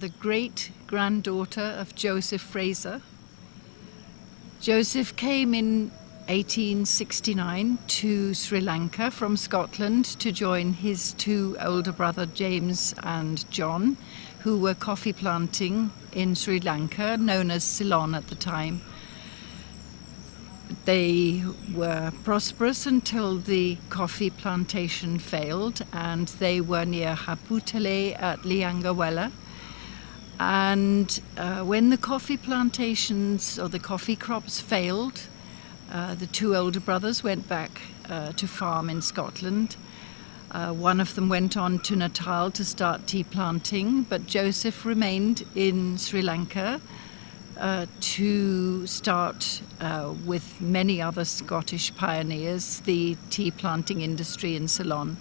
the great-granddaughter of Joseph Fraser. Joseph came in 1869 to Sri Lanka from Scotland to join his two older brothers, James and John, who were coffee planting in Sri Lanka, known as Ceylon at the time. They were prosperous until the coffee plantation failed, and they were near Haputale at Liangawela. And when the coffee plantations or the coffee crops failed, the two older brothers went back to farm in Scotland. One of them went on to Natal to start tea planting, but Joseph remained in Sri Lanka to start with many other Scottish pioneers the tea planting industry in Ceylon.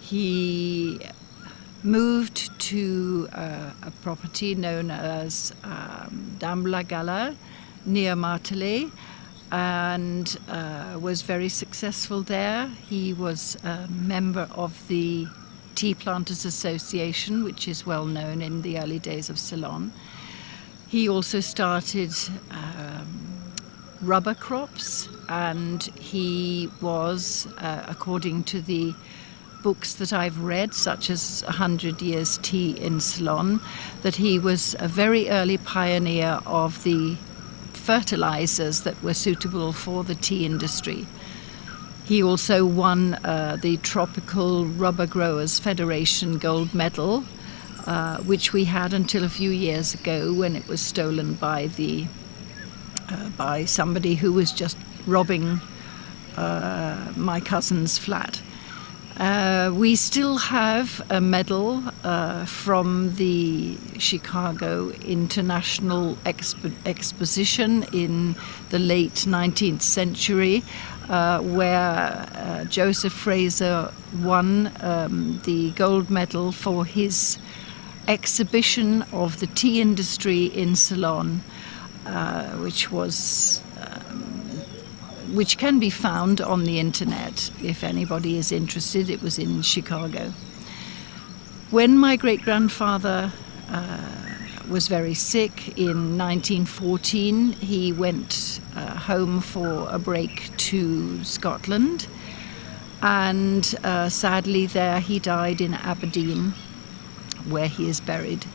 He moved to a property known as Damlagala near Martele, and was very successful there. He was a member of the Tea Planters Association, which is well known in the early days of Ceylon. He also started rubber crops, and he was, according to the books that I've read, such as 100 Years Tea in Ceylon, that he was a very early pioneer of the fertilizers that were suitable for the tea industry. He also won the Tropical Rubber Growers Federation gold medal, which we had until a few years ago when it was stolen by somebody who was just robbing my cousin's flat. We still have a medal from the Chicago International Exposition in the late 19th century, where Joseph Fraser won the gold medal for his exhibition of the tea industry in Ceylon, which can be found on the internet if anybody is interested. It was in Chicago. When my great-grandfather was very sick in 1914, he went home for a break to Scotland, and sadly there he died in Aberdeen, where he is buried.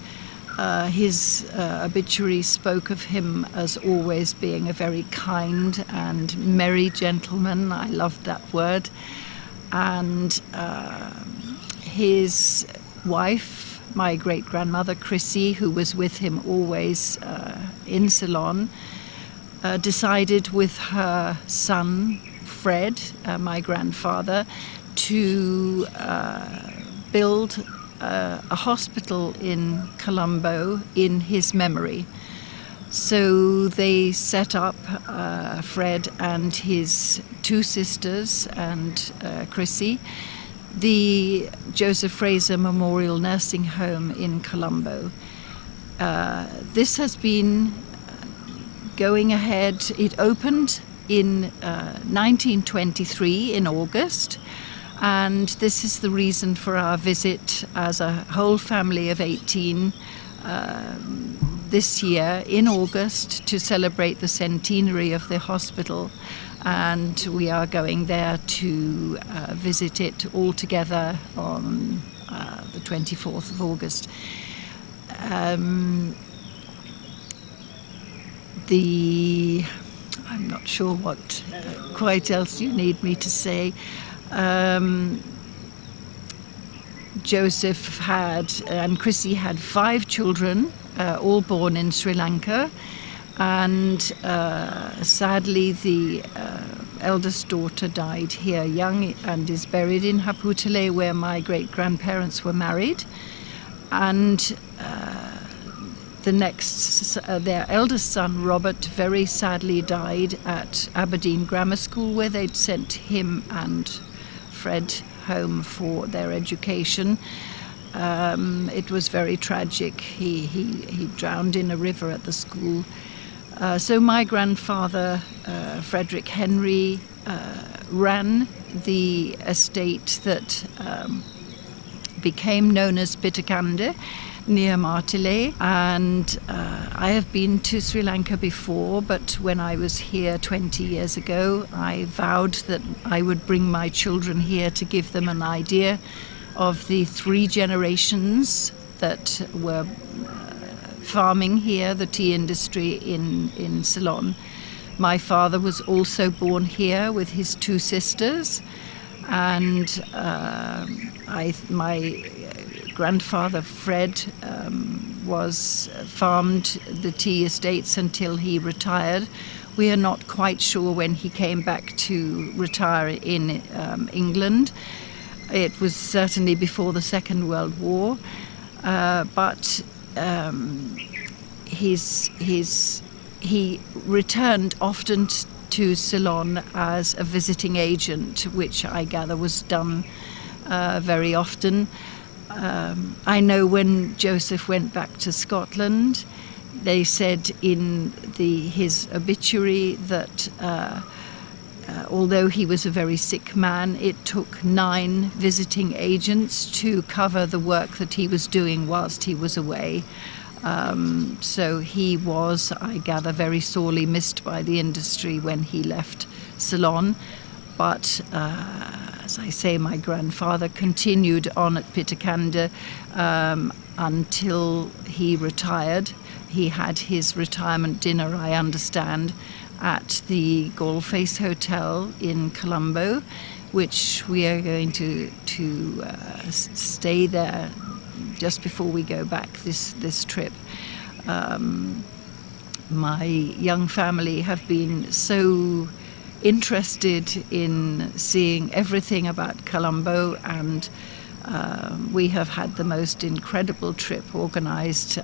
His obituary spoke of him as always being a very kind and merry gentleman. I loved that word. And his wife, my great-grandmother Chrissy, who was with him always in Ceylon, decided with her son Fred, my grandfather, to build a hospital in Colombo in his memory. So they set up Fred and his two sisters and Chrissy, the Joseph Fraser Memorial Nursing Home in Colombo. This has been going ahead. It opened in 1923 in August. And this is the reason for our visit as a whole family of 18 this year in August to celebrate the centenary of the hospital. And we are going there to visit it all together on the 24th of August. I'm not sure what quite else you need me to say. Joseph had and Chrissy had 5 children, all born in Sri Lanka, and sadly the eldest daughter died here young and is buried in Haputale, where my great-grandparents were married. And their eldest son Robert very sadly died at Aberdeen Grammar School, where they'd sent him and Fred home for their education. It was very tragic. He drowned in a river at the school. So my grandfather, Frederick Henry, ran the estate that became known as Pitakande, near Martile. And I have been to Sri Lanka before, but when I was here 20 years ago, I vowed that I would bring my children here to give them an idea of the 3 generations that were farming here, the tea industry in Ceylon. My father was also born here with his 2 sisters, and my grandfather Fred farmed the tea estates until he retired. We are not quite sure when he came back to retire in England. It was certainly before the Second World War, but he returned often to Ceylon as a visiting agent, which I gather was done very often. I know when Joseph went back to Scotland, they said in his obituary that although he was a very sick man, it took 9 visiting agents to cover the work that he was doing whilst he was away. So he was, I gather, very sorely missed by the industry when he left Ceylon. But as I say, my grandfather continued on at Pitakande until he retired. He had his retirement dinner, I understand, at the Gallface Hotel in Colombo, which we are going to stay there just before we go back this trip. My young family have been so interested in seeing everything about Colombo, and we have had the most incredible trip organized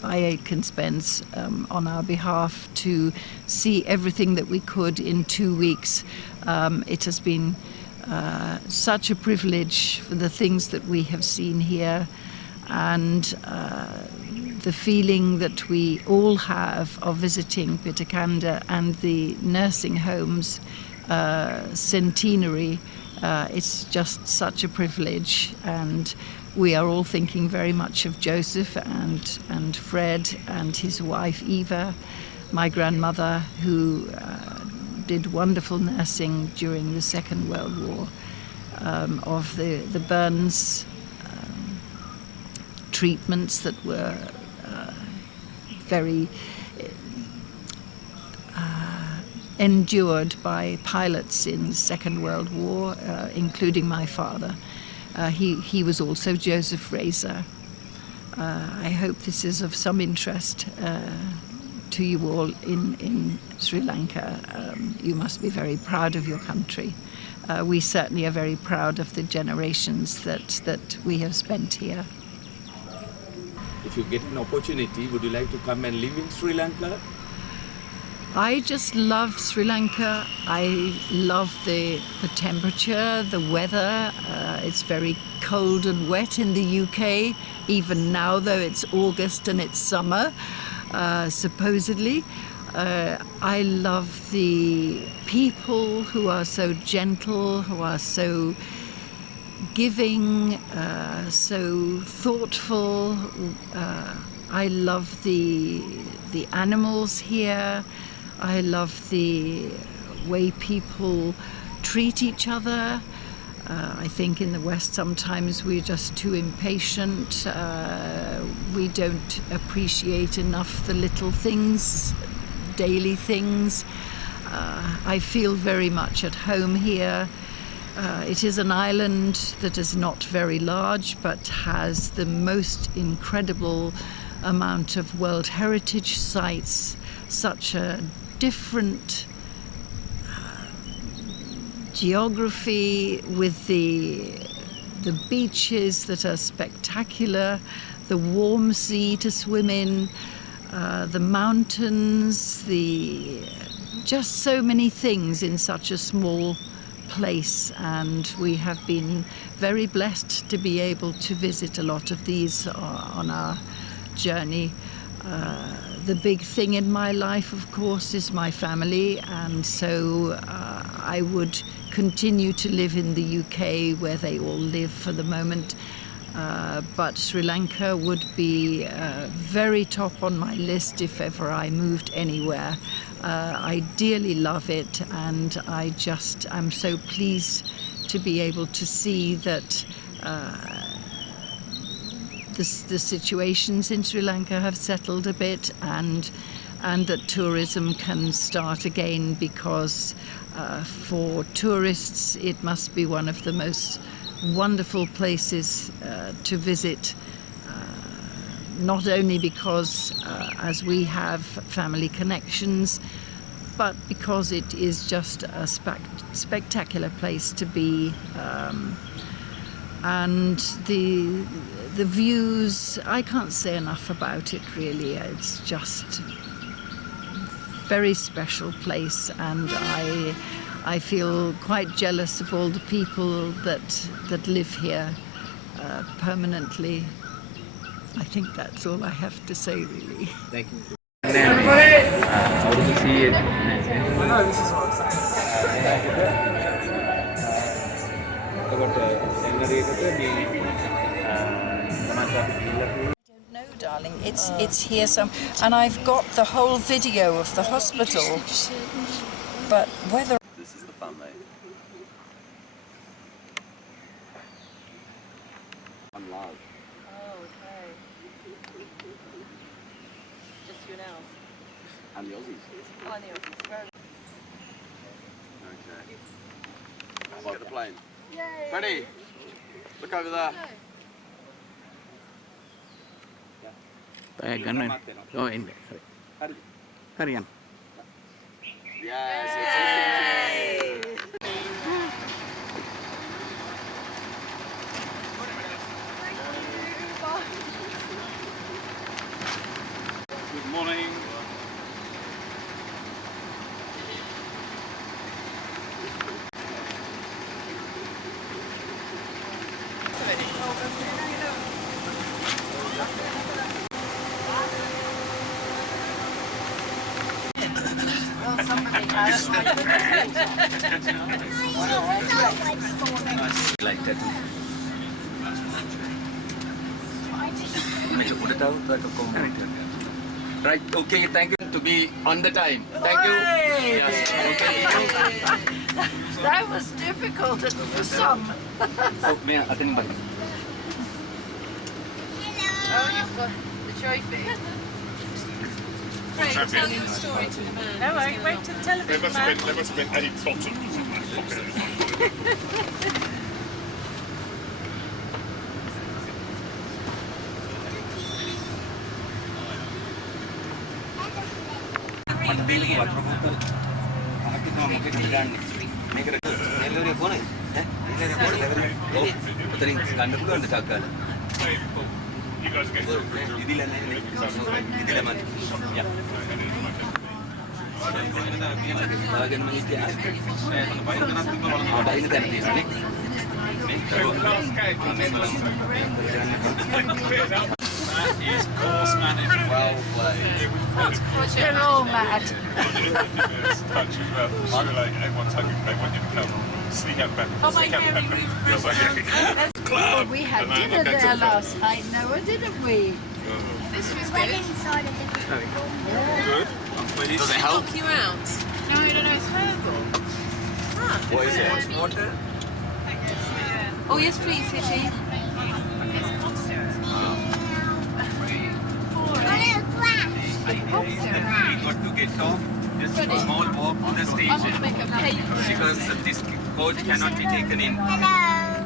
by Aitken Spence on our behalf to see everything that we could in 2 weeks. It has been such a privilege for the things that we have seen here, and the feeling that we all have of visiting Pitakande and the nursing homes centenary. It's just such a privilege, and we are all thinking very much of Joseph and Fred and his wife Eva, my grandmother, who did wonderful nursing during the Second World War, of the burns treatments that were very endured by pilots in the Second World War, including my father. He was also Joseph Fraser. I hope this is of some interest to you all in Sri Lanka. You must be very proud of your country. We certainly are very proud of the generations that we have spent here. If you get an opportunity, would you like to come and live in Sri Lanka? I just love Sri Lanka. I love the temperature, the weather. It's very cold and wet in the UK, even now, though it's August and it's summer, supposedly. I love the people who are so gentle, who are so giving, so thoughtful. I love the animals here. I love the way people treat each other. I think in the West sometimes we're just too impatient. We don't appreciate enough the little things, daily things. I feel very much at home here. It is an island that is not very large, but has the most incredible amount of World Heritage sites, such a different geography, with the beaches that are spectacular, the warm sea to swim in, the mountains, just so many things in such a small place, and we have been very blessed to be able to visit a lot of these on our journey. The big thing in my life, of course, is my family, and so I would continue to live in the UK, where they all live for the moment. But Sri Lanka would be very top on my list if ever I moved anywhere. I dearly love it, and I'm so pleased to be able to see that the situations in Sri Lanka have settled a bit, and that tourism can start again, because for tourists it must be one of the most wonderful places to visit, not only because as we have family connections, but because it is just a spectacular place to be, and the views, I can't say enough about it really. It's just very special place, and I feel quite jealous of all the people that live here permanently. I think that's all I have to say really. Thank you. No, darling, it's here some, and I've got the whole video of the hospital, but whether... This is the fun, mate. One love. Oh, okay. Just you now. And the Aussies. Oh, the Aussies. Very Okay. Let's get the plane. Yay! Ready? Look over there. Yes, Good morning. Well, somebody has. Like that. Right, okay, thank you to be on the time. Thank you. Yes, okay. That was difficult for some. Oh, may I attend by? Oh, you've got the trophy. Great, tell your story to the man. No, wait to the television man. There must have been 8 bottoms in my pocket. You guys are That is course managed. Well played. They're all mad. Touch as well. Sri Lanka, everyone's hoping they want you to come. Sneak out back. Oh, my hearing Yes, Well, we had dinner there last night, Noah, didn't we? This was good. Good. Does it help? Knock you out. No, it's herbal. What is it? Water? Oh, yes, please, Hitty. We got to get off just a small walk to the I station want to make a paper. because this coach cannot be taken in. Oh, yes.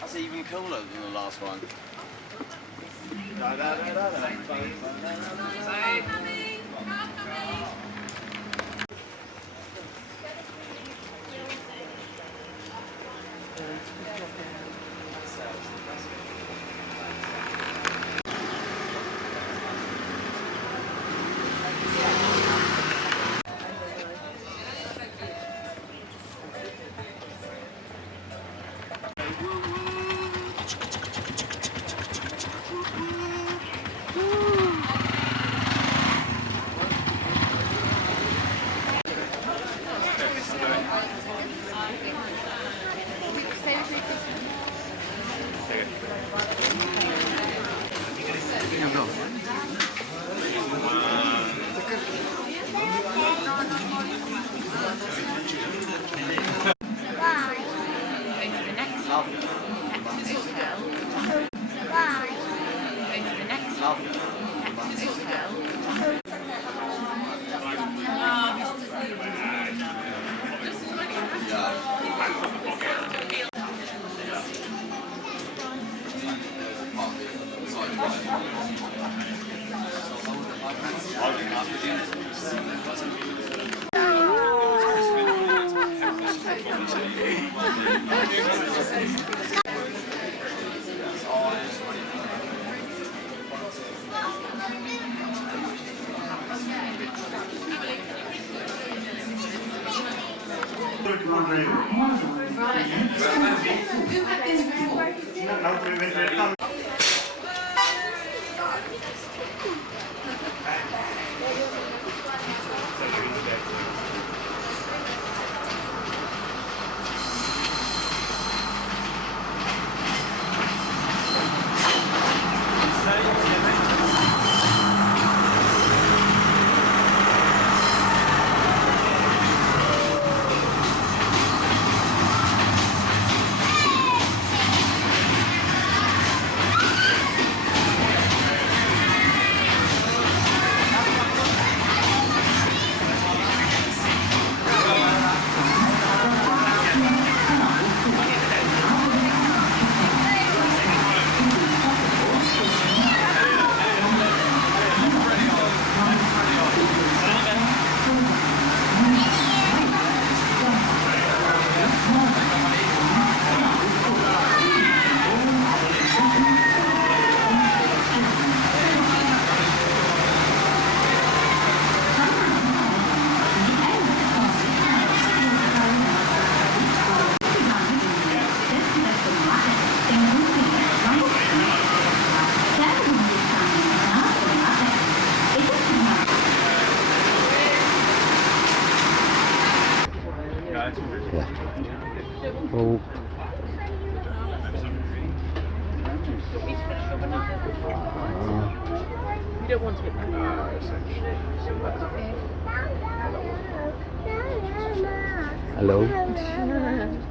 That's even cooler than the last one. Oh. You don't want to get Hello.